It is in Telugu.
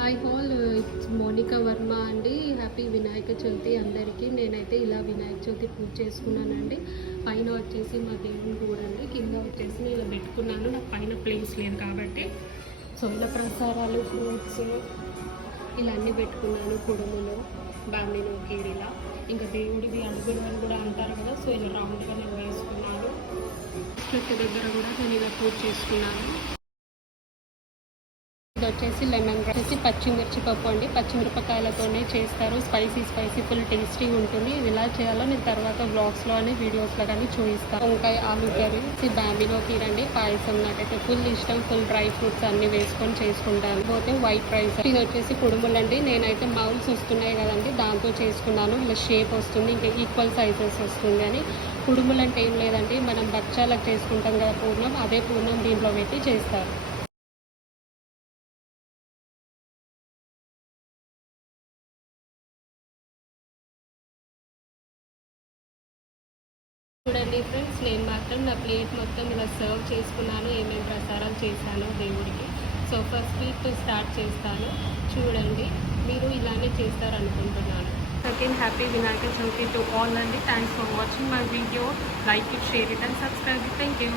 Hi all, it's Monika Varma అండి. హ్యాపీ వినాయక చవితి అందరికీ. నేనైతే ఇలా వినాయక చవితి పూజ చేసుకున్నానండి. పైన వచ్చేసి మా దేవుని చూడండి, కింద వచ్చేసి నేను ఇలా పెట్టుకున్నాను. నాకు పైన ప్లేస్ లేదు కాబట్టి సో ఇలా ప్రసారాలు, ఫ్రూట్స్ ఇలా అన్నీ పెట్టుకున్నాను. కుడుములు, బాంబినో కీడిలా, ఇంకా దేవుడివి అడుగుడు అని కూడా అంటారు కదా, సో ఇలా రౌండ్గా నేను వేసుకున్నాను. చెట్టు దగ్గర కూడా నేను ఇలా పూజ చేసుకున్నాను. ఇది వచ్చేసి లెమన్ వచ్చేసి పచ్చిమిర్చి పప్పు అండి. పచ్చిమిరపకాయలతోనే చేస్తారు. స్పైసీ ఫుల్ టేస్టీ ఉంటుంది. ఇది ఎలా చేయాలో నేను తర్వాత వ్లాగ్స్లో అని వీడియోస్లో కానీ చూపిస్తాను. వంకాయ ఆలు కర్రీ, బాంబినో కీర్ అండి. పాయసం నాకైతే ఫుల్ ఇష్టం. ఫుల్ డ్రై ఫ్రూట్స్ అన్ని వేసుకొని చేసుకుంటాను. పోతే వైట్ రైస్. ఇది వచ్చేసి కుడుములండి. నేనైతే మౌల్స్ వస్తున్నాయి కదండి, దాంతో చేసుకున్నాను. ఇలా షేప్ వస్తుంది, ఇంకా ఈక్వల్ సైజెస్ వస్తుంది అని. కుడుములు అంటే ఏం లేదండి, మనం బచ్చాలకు చేసుకుంటాం కదా పూర్ణం, అదే పూర్ణం దీంట్లో పెట్టి చేస్తారు. చూడండి ఫ్రెండ్స్, నేను మాత్రం నా ప్లేట్ మొత్తం ఇలా సర్వ్ చేసుకున్నాను. ఏమేమి ప్రసారాలు చేశానో దేవుడికి. సో ఫస్ట్ స్వీట్ స్టార్ట్ చేస్తాను. చూడండి, మీరు ఇలానే చేస్తారనుకుంటున్నాను. Second happy Vinayaka Chavithi to all అండి. Thanks for watching my video. Like it, share it and subscribe it. Thank you.